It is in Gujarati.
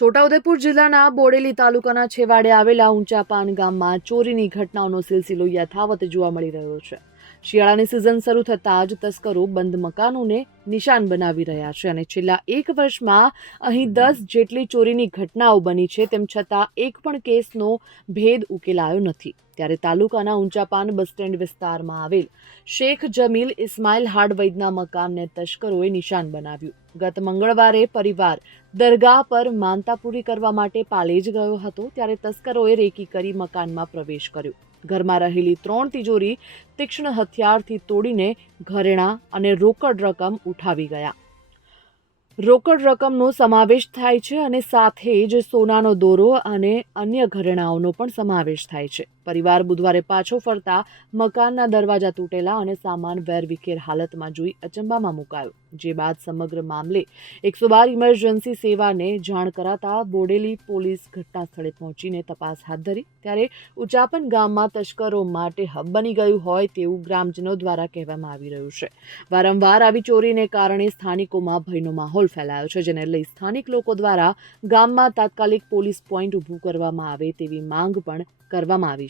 છોટાઉદેપુર જિલ્લાના બોડેલી તાલુકાના છેવાડે આવેલા ઊંચાપાન ગામમાં ચોરીની ઘટનાઓનો સિલસિલો યથાવત જોવા મળી રહ્યો છે. શિયાળાની સિઝન શરૂ થતાં જ તસ્કરો બંધ મકાનોને નિશાન બનાવી રહ્યા છે અને છેલ્લા એક વર્ષમાં અહીં દસ જેટલી ચોરીની ઘટનાઓ બની છે, તેમ છતાં એક પણ કેસનો ભેદ ઉકેલાયો નથી. ત્યારે તાલુકાના ઊંચાપાન બસ સ્ટેન્ડ વિસ્તારમાં આવેલ શેખ જમીલ ઇસ્માઇલ હાર્ડવૈદના મકાનને તસ્કરોએ નિશાન બનાવ્યું. ગત મંગળવારે પરિવાર દરગાહ પર માનતા પૂરી કરવા માટે પાલેજ ગયો હતો, ત્યારે તસ્કરોએ રેકી કરી મકાનમાં પ્રવેશ કર્યો. ઘરમાં રહેલી ત્રણ તિજોરી તીક્ષ્ણ હથિયારથી તોડીને ઘરેણાં અને રોકડ રકમ ઉઠાવી ગયા. રોકડ રકમનો સમાવેશ થાય છે અને સાથે જ સોનાનો દોરો અને અન્ય ઘરેણાઓનો પણ સમાવેશ થાય છે. પરિવાર બુધવારે પાછો ફરતા મકાનના દરવાજા તૂટેલા અને સામાન વેરવિખેર હાલતમાં જોઈ અચંબામાં મુકાયો, જે બાદ સમગ્ર મામલે એકસો બાર ઇમરજન્સી સેવાને જાણ કરાતા બોડેલી પોલીસ ઘટના સ્થળે પહોંચીને તપાસ હાથ ધરી. ત્યારે ઉચાપન ગામમાં તસ્કરો માટે હબ બની ગયું હોય તેવું ગ્રામજનો દ્વારા કહેવામાં આવી રહ્યું છે. વારંવાર આવી ચોરીને કારણે સ્થાનિકોમાં ભયનો માહોલ ફેલાયો છે, જેને લઈ સ્થાનિક લોકો દ્વારા ગામમાં તાત્કાલિક પોલીસ પોઈન્ટ ઊભું કરવામાં આવે તેવી માંગ પણ કરવામાં આવી